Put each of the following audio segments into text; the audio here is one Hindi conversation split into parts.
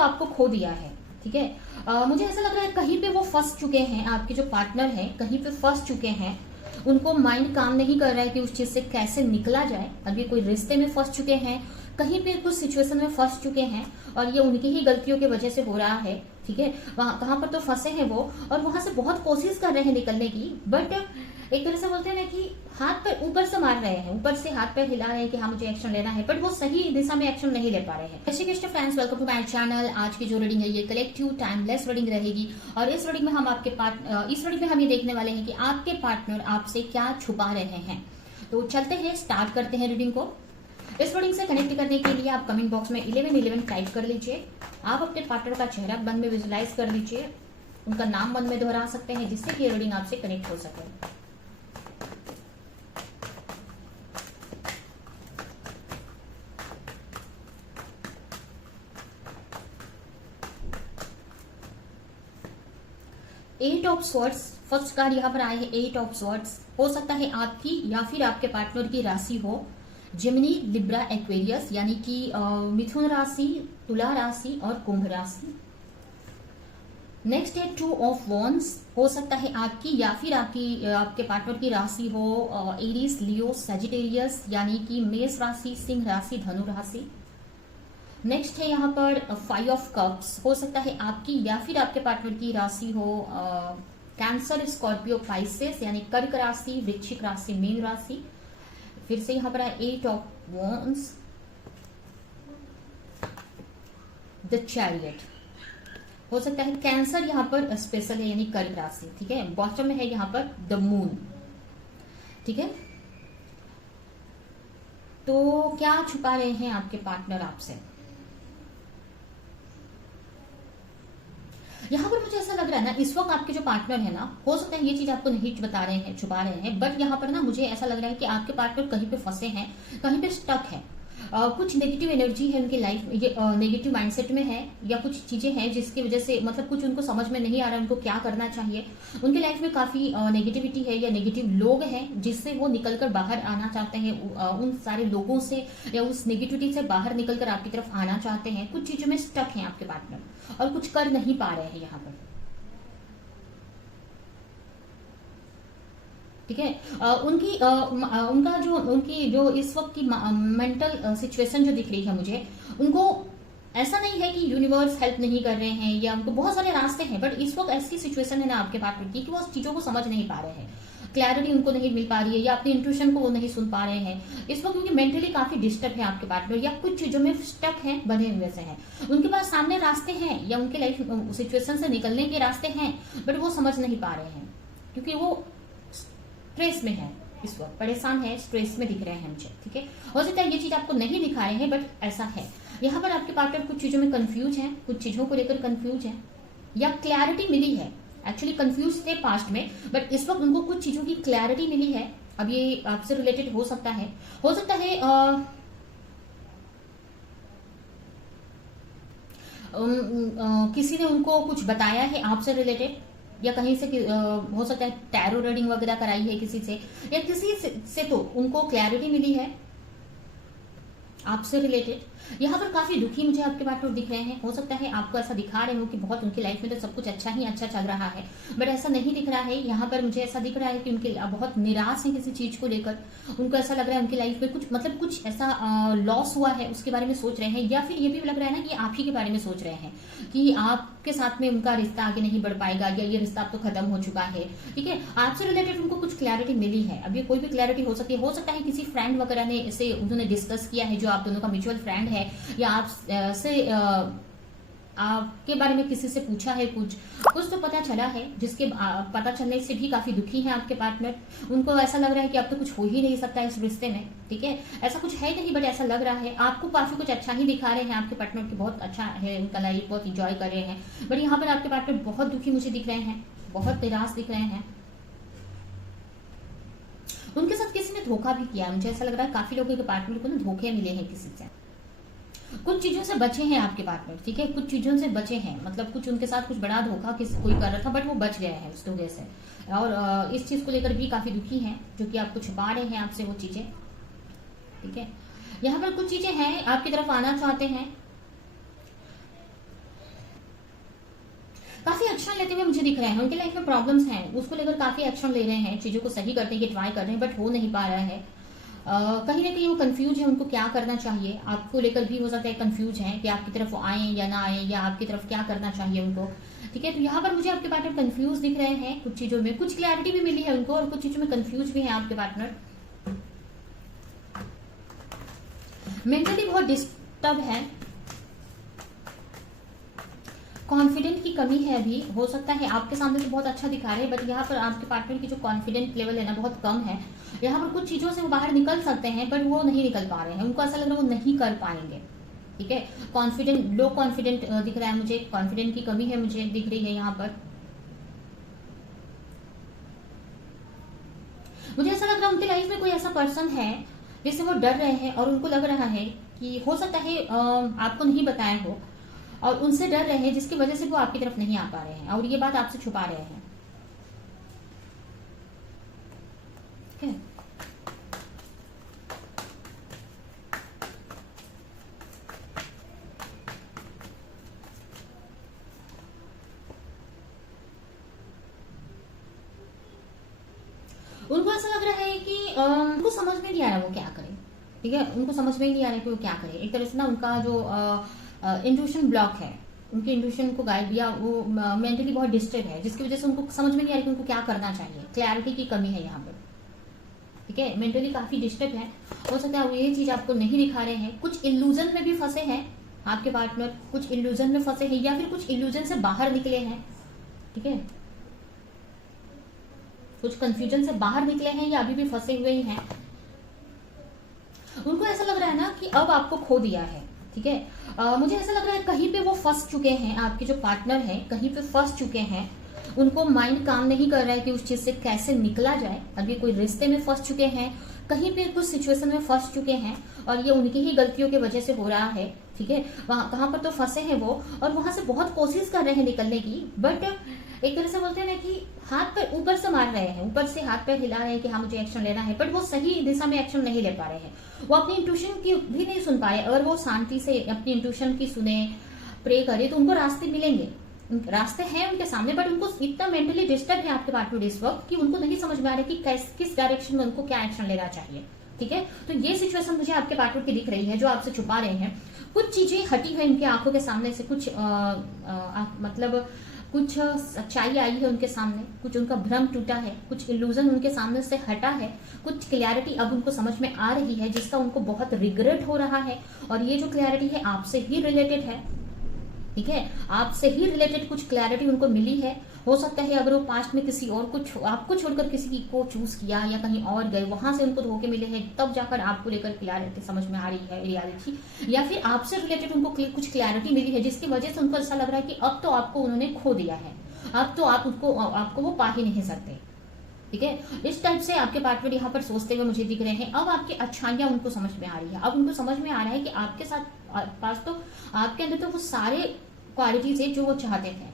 आपको खो दिया है। ठीक है, मुझे ऐसा लग रहा है कहीं पे वो फंस चुके हैं, आपके जो पार्टनर हैं कहीं पे फंस चुके हैं, उनको माइंड काम नहीं कर रहा है कि उस चीज से कैसे निकला जाए। अभी कोई रिश्ते में फंस चुके हैं, कहीं पे कुछ सिचुएशन में फंस चुके हैं और ये उनकी ही गलतियों की वजह से हो रहा है। ठीक है, वहां कहां पर तो फंसे हैं वो, और वहां से बहुत कोशिश कर रहे हैं निकलने की, बट एक तरह से बोलते हैं ना कि हाथ पैर ऊपर से मार रहे हैं, ऊपर से हाथ पैर हिला रहे हैं कि हाँ मुझे एक्शन लेना है, बट वो सही दिशा में एक्शन नहीं ले पा रहे हैं। जय Krishna friends, welcome to my channel. आज की जो रीडिंग है ये कलेक्टिव टाइमलेस रीडिंग रहेगी और इस रीडिंग में हम ये देखने वाले हैं कि आपके पार्टनर आपसे क्या छुपा रहे हैं। तो चलते हैं, स्टार्ट करते हैं रीडिंग को। इस रीडिंग से कनेक्ट करने के लिए आप कमेंट बॉक्स में 1111 टाइप कर लीजिए। आप अपने पार्टनर का चेहरा मन में विजुलाइज कर लीजिए, उनका नाम मन में दोहरा सकते हैं जिससे कि रीडिंग आपसे कनेक्ट हो सके। Eight of swords, first card यहाँ पर आए हैं एट ऑफ स्वॉर्ड्स। हो सकता है आपकी या फिर आपके पार्टनर की राशि हो जेमिनी, लिब्रा, एक्वेरियस, यानी कि मिथुन राशि, तुला राशि और कुंभ राशि। नेक्स्ट है टू ऑफ वॉन्ड्स। हो सकता है आपकी या फिर आपके पार्टनर की राशि हो एरीज, लियो, सजिटेरियस, यानी कि मेष राशि, सिंह राशि, धनु राशि। नेक्स्ट है यहाँ पर फाइव ऑफ कप्स। हो सकता है आपकी या फिर आपके पार्टनर की राशि हो कैंसर, स्कॉर्पियो, पाइसेस, यानी कर्क राशि, वृश्चिक राशि, मीन राशि। फिर से यहाँ पर eight of wands, the chariot. हो सकता है कैंसर यहाँ पर स्पेशल है, यानी कर्क राशि। ठीक है, बॉटम में है यहाँ पर द मून। ठीक है, तो क्या छुपा रहे हैं आपके पार्टनर आपसे? यहाँ पर मुझे ऐसा लग रहा है ना, इस वक्त आपके जो पार्टनर है ना, हो सकता है ये चीज आपको नहीं बता रहे हैं, छुपा रहे हैं, बट यहाँ पर ना मुझे ऐसा लग रहा है कि आपके पार्टनर कहीं पे फंसे हैं, कहीं पे स्टक है। कुछ नेगेटिव एनर्जी है उनकी लाइफ में, ये नेगेटिव माइंडसेट में है, या कुछ चीजें हैं जिसकी वजह से मतलब कुछ उनको समझ में नहीं आ रहा है उनको क्या करना चाहिए। उनकी लाइफ में काफी नेगेटिविटी है या नेगेटिव लोग हैं जिससे वो निकलकर बाहर आना चाहते हैं, उन सारे लोगों से या उस नेगेटिविटी से बाहर निकलकर आपकी तरफ आना चाहते हैं। कुछ चीजों में स्टक है आपके पार्टनर और कुछ कर नहीं पा रहे हैं यहाँ पर। ठीक है, उनकी जो इस वक्त की मेंटल सिचुएशन जो दिख रही है मुझे, उनको ऐसा नहीं है कि यूनिवर्स हेल्प नहीं कर रहे हैं या उनको बहुत सारे रास्ते हैं, बट इस वक्त ऐसी सिचुएशन है ना आपके पार्टनर की कि वो उस चीजों को समझ नहीं पा रहे हैं, क्लैरिटी उनको नहीं मिल पा रही है या अपनी इंट्यूशन को वो नहीं सुन पा रहे हैं इस वक्त, क्योंकि मेंटली काफी डिस्टर्ब है आपके पार्टनर या कुछ चीजों में स्टक हैं, बने हुए से हैं। उनके पास सामने रास्ते हैं या उनके लाइफ सिचुएशन से निकलने के रास्ते हैं, बट वो समझ नहीं पा रहे हैं क्योंकि वो स्ट्रेस में है, इस वक्त परेशान है, स्ट्रेस में दिख रहे हैं मुझे। ठीक है, हो सकता है ये चीज आपको नहीं दिखाए हैं, बट ऐसा है। यहाँ पर आपके पार्टनर कुछ चीजों में कंफ्यूज है, कुछ चीजों को लेकर कंफ्यूज है या क्लैरिटी मिली है। एक्चुअली कंफ्यूज थे पास्ट में, बट इस वक्त उनको कुछ चीजों की क्लैरिटी मिली है। अब ये आपसे रिलेटेड हो सकता है, किसी ने उनको कुछ बताया है आपसे रिलेटेड, या कहीं से हो सकता है टैरो रीडिंग वगैरह कराई है किसी से, या किसी से तो उनको क्लैरिटी मिली है आपसे रिलेटेड। यहाँ पर काफी दुखी मुझे आपके पार्टनर दिख रहे हैं। हो सकता है आपको ऐसा दिखा रहे हो कि बहुत उनकी लाइफ में तो सब कुछ अच्छा ही अच्छा चल रहा है, बट ऐसा नहीं दिख रहा है। यहाँ पर मुझे ऐसा दिख रहा है कि उनके बहुत निराश है किसी चीज को लेकर। उनको ऐसा लग रहा है उनकी लाइफ में कुछ ऐसा लॉस हुआ है, उसके बारे में सोच रहे हैं, या फिर ये भी लग रहा है ना कि आप ही के बारे में सोच रहे हैं कि आपके साथ में उनका रिश्ता आगे नहीं बढ़ पाएगा या ये रिश्ता अब तो खत्म हो चुका है। ठीक है, आपसे रिलेटेड उनको कुछ क्लैरिटी मिली है। अब ये कोई भी क्लैरिटी हो सकती है, हो सकता है किसी फ्रेंड वगैरह ने इसे उन्होंने डिस्कस किया है, जो आप दोनों का म्यूचुअल फ्रेंड है, या आपके बारे में किसी से पूछा है, कुछ तो पता चला है, जिसके पता चलने से भी काफी दुखी है आपके पार्टनर। उनको ऐसा लग रहा है कि अब तो कुछ हो ही नहीं सकता इस रिश्ते में। ठीक है, ऐसा कुछ है नहीं, बट ऐसा लग रहा है आपको काफी कुछ अच्छा ही दिखा रहे हैं। आपके पार्टनर की बहुत अच्छा है, उनका लाइफ बहुत इंजॉय कर रहे हैं, बट यहाँ पर आपके पार्टनर बहुत दुखी मुझे दिख रहे हैं, बहुत निराश दिख रहे हैं। उनके साथ किसी ने धोखा भी किया है, मुझे ऐसा लग रहा है काफी लोगों के पार्टनर को ना धोखे मिले हैं किसी से। कुछ चीजों से बचे हैं आपके पार्टनर। ठीक है, कुछ चीजों से बचे हैं, मतलब कुछ उनके साथ कुछ बड़ा धोखा कोई कर रहा था, बट वो बच गया है उस धोखे से, और इस चीज को लेकर भी काफी दुखी हैं, जो कि आपको छुपा रहे हैं आपसे वो चीजें। ठीक है, यहाँ पर कुछ चीजें हैं आपकी तरफ आना चाहते हैं, काफी एक्शन लेते हुए मुझे दिख रहे हैं। उनके लाइफ में प्रॉब्लम्स हैं, उसको लेकर काफी एक्शन ले रहे हैं, चीजों को सही करने की ट्राई कर रहे हैं, बट हो नहीं पा रहा है। कहीं ना कहीं वो कंफ्यूज है, उनको क्या करना चाहिए। आपको लेकर भी हो सकता है कंफ्यूज है कि आपकी तरफ वो आए या ना आए, या आपकी तरफ क्या करना चाहिए उनको। ठीक है, तो यहाँ पर मुझे आपके पार्टनर कंफ्यूज दिख रहे हैं कुछ चीजों में, कुछ क्लैरिटी भी मिली है उनको और कुछ चीजों में कंफ्यूज भी है आपके पार्टनर। मेंटली बहुत डिस्टर्ब है, कॉन्फिडेंट की कमी है अभी। हो सकता है आपके सामने तो बहुत अच्छा दिखा रहे हैं, बट यहाँ पर आपके पार्टनर की जो कॉन्फिडेंट लेवल है ना बहुत कम है। यहाँ पर कुछ चीजों से वो बाहर निकल सकते हैं, बट वो नहीं निकल पा रहे हैं, उनको ऐसा लग रहा है वो नहीं कर पाएंगे। ठीक है, कॉन्फिडेंट, लो कॉन्फिडेंट दिख रहा है मुझे, कॉन्फिडेंट की कमी है मुझे दिख रही है यहाँ पर। मुझे ऐसा लग रहा है उनके लाइफ में कोई ऐसा पर्सन है जिससे वो डर रहे हैं, और उनको लग रहा है कि हो सकता है आपको नहीं बताया हो, और उनसे डर रहे हैं जिसकी वजह से वो आपकी तरफ नहीं आ पा रहे हैं और ये बात आपसे छुपा रहे हैं। ठीक है, उनको ऐसा लग रहा है कि उनको समझ में नहीं आ रहा वो क्या करें। ठीक है, उनको समझ में ही नहीं आ रहा है कि वो क्या करें। एक तरह से ना उनका जो इंट्यूशन ब्लॉक है, उनके इंट्यूशन को गाइड, या वो मेंटली बहुत डिस्टर्ब है, जिसकी वजह से उनको समझ में नहीं आ रहा कि उनको क्या करना चाहिए। क्लैरिटी की कमी है यहाँ पर। ठीक है, मेंटली काफी डिस्टर्ब है। हो सकता है वो ये चीज आपको नहीं दिखा रहे हैं, कुछ इल्यूजन में भी फंसे हैं आपके पार्टनर, कुछ इल्यूजन में फंसे हैं या फिर कुछ इल्यूजन से बाहर निकले हैं। ठीक है, कुछ कंफ्यूजन से बाहर निकले हैं या अभी भी फंसे हुए ही हैं। उनको ऐसा लग रहा है ना कि अब आपको खो दिया है। ठीक है, मुझे ऐसा लग रहा है कहीं पे वो फंस चुके हैं, आपके जो पार्टनर है कहीं पे फंस चुके हैं। उनको माइंड काम नहीं कर रहा है कि उस चीज से कैसे निकला जाए। अभी कोई रिश्ते में फंस चुके हैं, कहीं पे कुछ सिचुएशन में फंस चुके हैं, और ये उनकी ही गलतियों की वजह से हो रहा है। ठीक है, वहां कहां पर तो फंसे हैं वो, और वहां से बहुत कोशिश कर रहे हैं निकलने की, बट एक तरह से बोलते हैं ना कि हाथ पैर ऊपर से मार रहे हैं, ऊपर से हाथ पैर हिला रहे हैं कि हाँ मुझे एक्शन लेना है, बट वो सही दिशा में एक्शन नहीं ले पा रहे हैं। वो अपनी इंट्यूशन की भी नहीं सुन पा रहे। अगर वो शांति से अपनी इंट्यूशन की सुने, प्रे करे, तो उनको रास्ते मिलेंगे। रास्ते हैं उनके सामने, बट उनको इतना मेंटली डिस्टर्ब है आपके पार्टनर इस वक्त कि उनको नहीं समझ में आ रहा कि किस डायरेक्शन में उनको क्या एक्शन लेना चाहिए। ठीक है, तो ये सिचुएशन मुझे आपके पार्टनर की दिख रही है जो आपसे छुपा रहे हैं। कुछ चीजें हटी है इनकी आंखों के सामने से, कुछ मतलब कुछ सच्चाई आई है उनके सामने, कुछ उनका भ्रम टूटा है, कुछ इल्यूजन उनके सामने से हटा है, कुछ क्लैरिटी अब उनको समझ में आ रही है जिसका उनको बहुत रिग्रेट हो रहा है। और ये जो क्लैरिटी है आपसे ही रिलेटेड है। ठीक है, आपसे ही रिलेटेड कुछ क्लैरिटी उनको मिली है। हो सकता है अगर वो पास्ट में किसी और को आपको छोड़कर किसी को चूज किया या कहीं और गए, वहां से उनको धोखे मिले हैं, तब जाकर आपको लेकर क्लैरिटी समझ में आ रही है रियलिटी, या फिर आपसे रिलेटेड उनको कुछ क्लैरिटी मिली है जिसकी वजह से उनको ऐसा लग रहा है कि अब तो आपको उन्होंने खो दिया है, अब तो आपको वो पा ही नहीं सकते। ठीक है, इस टाइप से आपके पार्टनर यहाँ पर सोचते हुए मुझे दिख रहे हैं। अब आपकी अच्छाइयां उनको समझ में आ रही है, अब उनको समझ में आ रहा है कि आपके साथ पास तो आपके अंदर तो वो सारे क्वालिटीज है जो वो चाहते थे,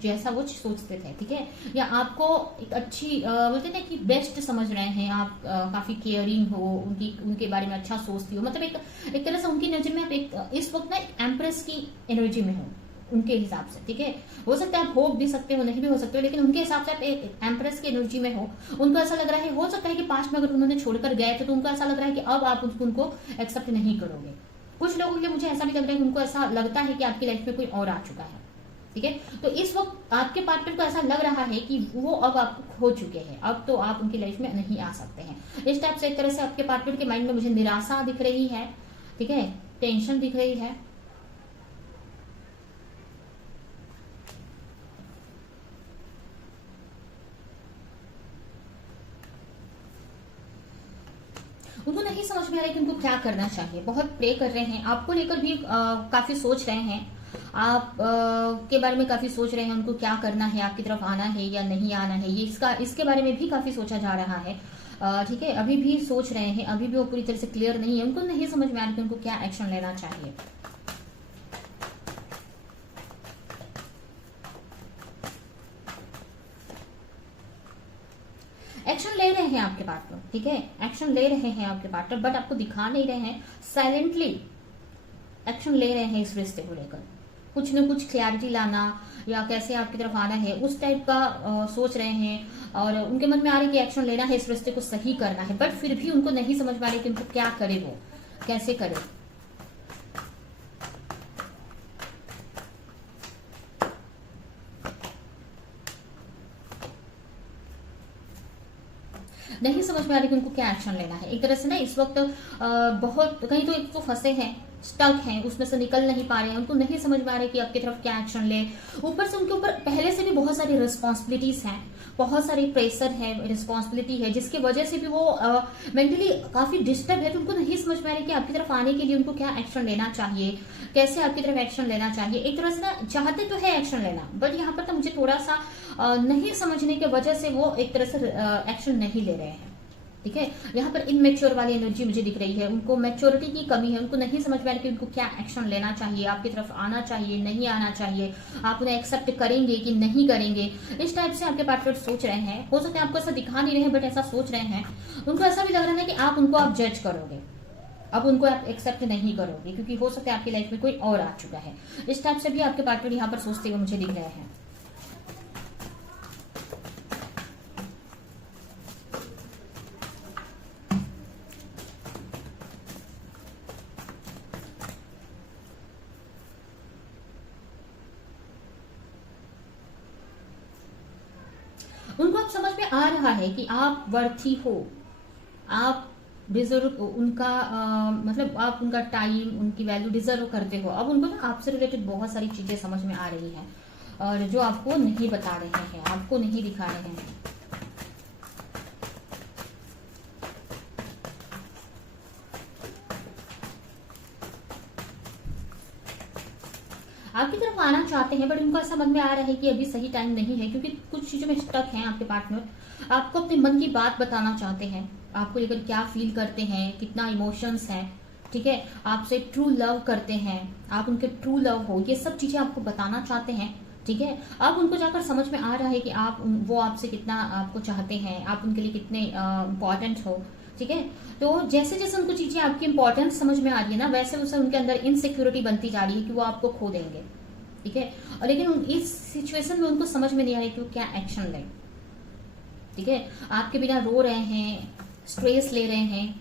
जैसा वो सोचते थे। ठीक है, या आपको एक अच्छी बोलते हैं ना कि बेस्ट समझ रहे हैं आप, काफी केयरिंग हो, उनके बारे में अच्छा सोचती हो, मतलब एक तरह से उनकी नजर में आप एक इस वक्त ना एक एम्प्रेस की एनर्जी में हो उनके हिसाब से। ठीक है, हो सकता है आप हो भी सकते हो, नहीं भी हो सकते हो, लेकिन उनके हिसाब से आप एक एम्प्रेस की एनर्जी में हो। उनको ऐसा लग रहा है, हो सकता है कि पास्ट में अगर उन्होंने छोड़कर गए थे तो उनको ऐसा लग रहा है कि अब आप उनको एक्सेप्ट नहीं करोगे। कुछ लोगों के लिए मुझे ऐसा भी लग रहा है कि उनको ऐसा लगता है कि आपकी लाइफ में कोई और आ चुका है। ठीक है, तो इस वक्त आपके पार्टनर को ऐसा लग रहा है कि वो अब आपको खो चुके हैं, अब तो आप उनकी लाइफ में नहीं आ सकते हैं। इस टाइप से एक तरह से आपके पार्टनर के माइंड में मुझे निराशा दिख रही है। ठीक है, टेंशन दिख रही है। उनको नहीं समझ में आ रहा है कि उनको क्या करना चाहिए। बहुत प्रे कर रहे हैं, आपको लेकर भी काफी सोच रहे हैं, आप के बारे में काफी सोच रहे हैं, उनको क्या करना है, आपकी तरफ आना है या नहीं आना है, ये इसके बारे में भी काफी सोचा जा रहा है। ठीक है, अभी भी सोच रहे हैं, अभी भी वो पूरी तरह से क्लियर नहीं है, उनको नहीं समझ में आ रहा कि उनको क्या एक्शन लेना चाहिए। एक्शन ले रहे हैं आपके पार्टनर। ठीक है, एक्शन ले रहे हैं आपके पार्टनर, बट आपको दिखा नहीं रहे हैं, साइलेंटली एक्शन ले रहे हैं इस रिश्ते को लेकर। कुछ न कुछ क्लैरिटी लाना या कैसे आपकी तरफ आना है, उस टाइप का सोच रहे हैं। और उनके मन में आ रहा है कि एक्शन लेना है, इस रिश्ते को सही करना है, बट फिर भी उनको नहीं समझ पा रहे कि उनको क्या करे, वो कैसे करे। नहीं समझ में आ रही कि उनको क्या एक्शन लेना है। एक तरह से ना इस वक्त बहुत कहीं तो एक तो फंसे हैं, स्टक हैं, उसमें से निकल नहीं पा रहे हैं, उनको नहीं समझ में आ रहा है कि आपकी तरफ क्या एक्शन ले। ऊपर से उनके ऊपर पहले से भी बहुत सारी रिस्पॉन्सिबिलिटीज हैं, बहुत सारी प्रेशर है, रिस्पॉन्सिबिलिटी है, जिसकी वजह से भी वो मेंटली काफी डिस्टर्ब है। तो उनको नहीं समझ में आ रहा है कि आपकी तरफ आने के लिए उनको क्या एक्शन लेना चाहिए, कैसे आपकी तरफ एक्शन लेना चाहिए। एक तरह से ना चाहते तो है एक्शन लेना, बट यहाँ पर तो मुझे थोड़ा सा नहीं समझने की वजह से वो एक तरह से एक्शन नहीं ले रहे हैं। ठीक है, यहाँ पर इनमेच्योर वाली एनर्जी मुझे दिख रही है, उनको मैच्योरिटी की कमी है, उनको नहीं समझ में आ रहा कि उनको क्या एक्शन लेना चाहिए, आपकी तरफ आना चाहिए, नहीं आना चाहिए, आप उन्हें एक्सेप्ट करेंगे कि नहीं करेंगे। इस टाइप से आपके पार्टनर सोच रहे हैं। हो सकता है आपको ऐसा दिखा नहीं रहे, बट ऐसा सोच रहे हैं। उनको ऐसा भी लग रहा है कि आप उनको आप जज करोगे, अब उनको आप एक्सेप्ट नहीं करोगे, क्योंकि हो सकता है आपकी लाइफ में कोई और आ चुका है। इस टाइप से भी आपके पार्टनर यहाँ पर सोचते हुए मुझे दिख रहे हैं। उनको अब समझ में आ रहा है कि आप वर्थी हो, आप डिजर्व उनका मतलब आप उनका टाइम, उनकी वैल्यू डिजर्व करते हो। अब उनको ना आपसे रिलेटेड बहुत सारी चीजें समझ में आ रही हैं, और जो आपको नहीं बता रहे हैं, आपको नहीं दिखा रहे हैं। आपकी तरफ आना चाहते हैं, बट उनको ऐसा मन में आ रहा है कि अभी सही टाइम नहीं है, क्योंकि कुछ चीजों में स्टक हैं आपके पार्टनर। आपको अपने मन की बात बताना चाहते हैं, आपको लेकर क्या फील करते हैं, कितना इमोशंस है, ठीक है, आपसे ट्रू लव करते हैं, आप उनके ट्रू लव हो, ये सब चीजें आपको बताना चाहते हैं। ठीक है, अब उनको जाकर समझ में आ रहा है कि आप वो आपसे कितना आपको चाहते हैं, आप उनके लिए कितने इम्पोर्टेंट हो। ठीक है, तो जैसे जैसे उनको चीजें आपकी इंपॉर्टेंस समझ में आ रही है ना, वैसे वैसे उनके अंदर इनसिक्योरिटी बनती जा रही है कि वो आपको खो देंगे। ठीक है, और लेकिन इस सिचुएशन में उनको समझ में नहीं आ रहा है कि वो क्या एक्शन लें। ठीक है, आपके बिना रो रहे हैं, स्ट्रेस ले रहे हैं।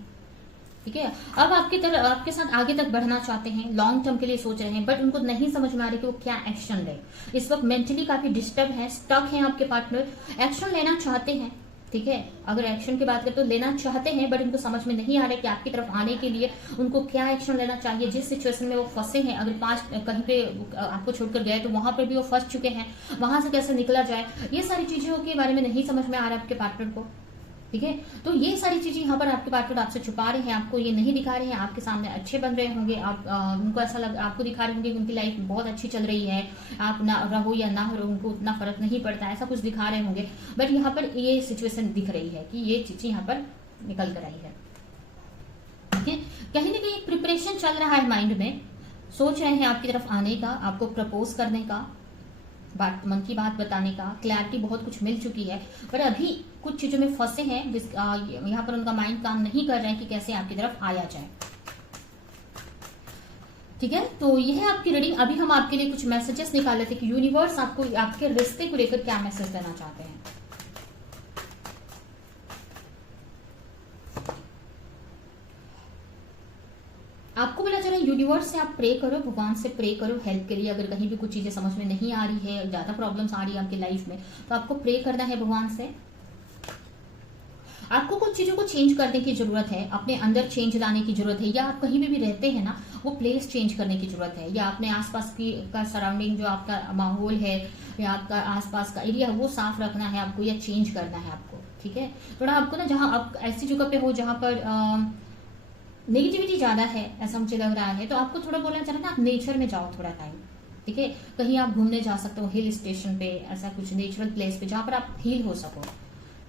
ठीक है, अब आपके साथ आगे तक बढ़ना चाहते हैं, लॉन्ग टर्म के लिए सोच रहे हैं, बट उनको नहीं समझ में आ रही कि वो क्या एक्शन ले। इस वक्त मेंटली काफी डिस्टर्ब है, स्टक है आपके पार्टनर, एक्शन लेना चाहते हैं। ठीक है, अगर एक्शन की बात करें तो लेना चाहते हैं, बट उनको समझ में नहीं आ रहा है कि आपकी तरफ आने के लिए उनको क्या एक्शन लेना चाहिए। जिस सिचुएशन में वो फंसे हैं, अगर कहीं पे आपको छोड़कर गए तो वहां पर भी वो फंस चुके हैं, वहां से कैसे निकला जाए, ये सारी चीजों के बारे में नहीं समझ में आ रहा है आपके पार्टनर को। ठीक है, तो ये सारी चीजें यहाँ पर आपके पार्टनर आपसे छुपा रहे हैं, आपको ये नहीं दिखा रहे हैं। आपके सामने अच्छे बन रहे होंगे, आप उनको ऐसा आपको दिखा रहे होंगे कि उनकी लाइफ बहुत अच्छी चल रही है, आप ना रहो या ना रहो उनको उतना फर्क नहीं पड़ता, ऐसा कुछ दिखा रहे होंगे। बट यहाँ पर ये सिचुएशन दिख रही है कि ये चीजें यहाँ पर निकल कर आई है। ठीक है, कहीं ना कहीं प्रिपरेशन चल रहा है माइंड में, सोच रहे हैं आपकी तरफ आने का, आपको प्रपोज करने का, मन की बात बताने का, क्लैरिटी बहुत कुछ मिल चुकी है, पर अभी कुछ चीजों में फंसे हैं, यहाँ पर उनका माइंड काम नहीं कर रहा है कि कैसे आपकी तरफ आया जाए। ठीक है, तो यह है आपकी रीडिंग। अभी हम आपके लिए कुछ मैसेजेस निकाले थे कि यूनिवर्स आपको आपके रिश्ते को लेकर क्या मैसेज देना चाहते हैं। आपको मिला चला यूनिवर्स से आप प्रे करो, भगवान से प्रे करो हेल्प के लिए। अगर कहीं भी कुछ चीजें समझ में नहीं आ रही है, ज्यादा प्रॉब्लम्स आ रही है आपकी लाइफ में, तो आपको प्रे करना है भगवान से। आपको कुछ चीजों को चेंज करने की जरूरत है, अपने अंदर चेंज लाने की जरूरत है, या आप कहीं भी रहते हैं ना, वो प्लेस चेंज करने की जरूरत है, या अपने आसपास की का सराउंडिंग जो आपका माहौल है या आपका आसपास का एरिया है वो साफ रखना है आपको, या चेंज करना है आपको। ठीक है, थोड़ा आपको ना जहां आप ऐसी जगह पे हो जहां पर नेगेटिविटी ज्यादा है, ऐसा मुझे लग रहा है, तो आपको थोड़ा बोलना चाह रहा है ना, आप नेचर में जाओ थोड़ा टाइम। ठीक है, कहीं आप घूमने जा सकते हो, हिल स्टेशन पे, ऐसा कुछ नेचुरल प्लेस पे जहां पर आप हील हो सको।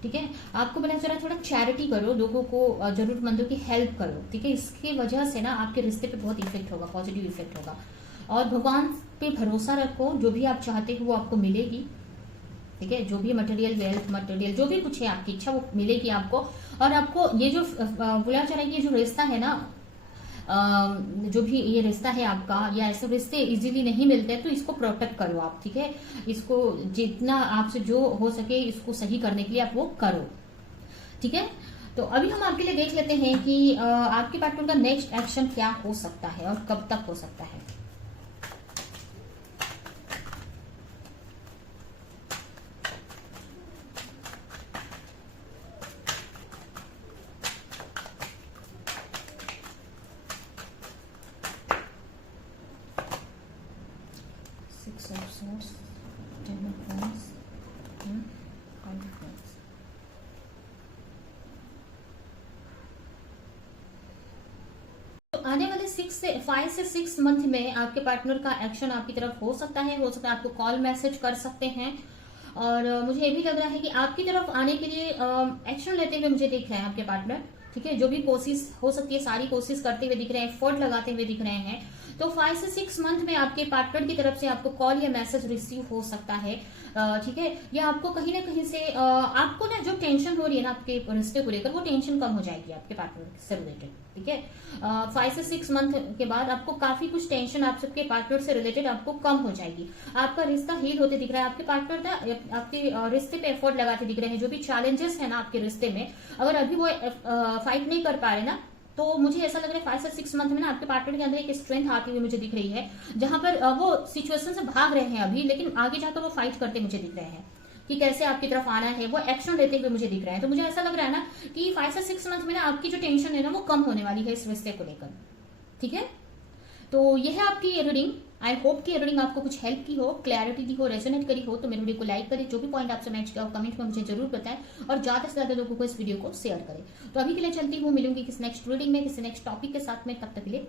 ठीक है, आपको बोलना चाह रहा है थोड़ा चैरिटी करो, लोगों को जरूरतमंदों की हेल्प करो। ठीक है, इसके वजह से ना आपके रिश्ते पे बहुत इफेक्ट होगा, पॉजिटिव इफेक्ट होगा। और भगवान पे भरोसा रखो, जो भी आप चाहते हो वो आपको मिलेगी। ठीक है, जो भी मटेरियल वेल्थ, मटेरियल जो भी कुछ है आपकी इच्छा वो मिलेगी आपको। और आपको ये जो बोला जा रहा है, ये जो रिश्ता है ना, जो भी ये रिश्ता है आपका, या ऐसे रिश्ते इजीली नहीं मिलते, तो इसको प्रोटेक्ट करो आप, ठीक है। इसको जितना आपसे जो हो सके इसको सही करने के लिए आप वो करो, ठीक है। तो अभी हम आपके लिए देख लेते हैं कि आपके पार्टनर का नेक्स्ट एक्शन क्या हो सकता है और कब तक हो सकता है। Six of Swords, Ten of Wands, Five of Wands. तो आने वाले 5 से 6 मंथ में आपके पार्टनर का एक्शन आपकी तरफ हो सकता है आपको कॉल मैसेज कर सकते हैं। और मुझे ये भी लग रहा है कि आपकी तरफ आने के लिए एक्शन लेते हुए मुझे दिख रहे हैं आपके पार्टनर, ठीक है। जो भी कोशिश हो सकती है सारी कोशिश करते हुए दिख रहे हैं, एफर्ट लगाते हुए दिख रहे हैं। तो 5 से 6 मंथ में आपके पार्टनर की तरफ से आपको कॉल या मैसेज रिसीव हो सकता है, ठीक है। या आपको कहीं ना कहीं से आपको ना जो टेंशन हो रही है ना आपके रिश्ते को लेकर, वो टेंशन कम हो जाएगी आपके पार्टनर से रिलेटेड, ठीक है। 5 से 6 मंथ के बाद आपको काफी कुछ टेंशन आप सबके पार्टनर से रिलेटेड आपको कम हो जाएगी। आपका रिश्ता हील होते दिख रहा है, आपके पार्टनर ना आपके रिश्ते पे एफर्ट लगाते दिख रहे हैं। जो भी चैलेंजेस है ना आपके रिश्ते में, अगर अभी वो फाइट नहीं कर पा रहे ना, तो मुझे ऐसा लग रहा है 5 से 6 मंथ में ना आपके पार्टनर के अंदर एक स्ट्रेंथ आती हुई मुझे दिख रही है, जहां पर वो सिचुएशन से भाग रहे हैं अभी, लेकिन आगे जाकर वो फाइट करते मुझे दिख रहे हैं कि कैसे आपकी तरफ आना है, वो एक्शन लेते हुए मुझे दिख रहा है। तो मुझे ऐसा लग रहा है ना कि 5 से 6 मंथ में ना आपकी जो टेंशन है ना वो कम होने वाली है इस रिश्ते को लेकर, ठीक है। तो यह है आपकी रीडिंग। आई होप कि रीडिंग आपको कुछ हेल्प की हो, क्लैरिटी दी हो, रेजोनेट करी हो। तो मेरे वीडियो को लाइक करें, जो भी पॉइंट आपसे मैच किया हो कमेंट में मुझे जरूर बताएं, और ज्यादा से ज्यादा लोगों को इस वीडियो को शेयर करें। तो अभी के लिए चलती हूँ, मिलूंगी किसी नेक्स्ट रीडिंग में किसी नेक्स्ट टॉपिक के साथ में। तब तक के लिए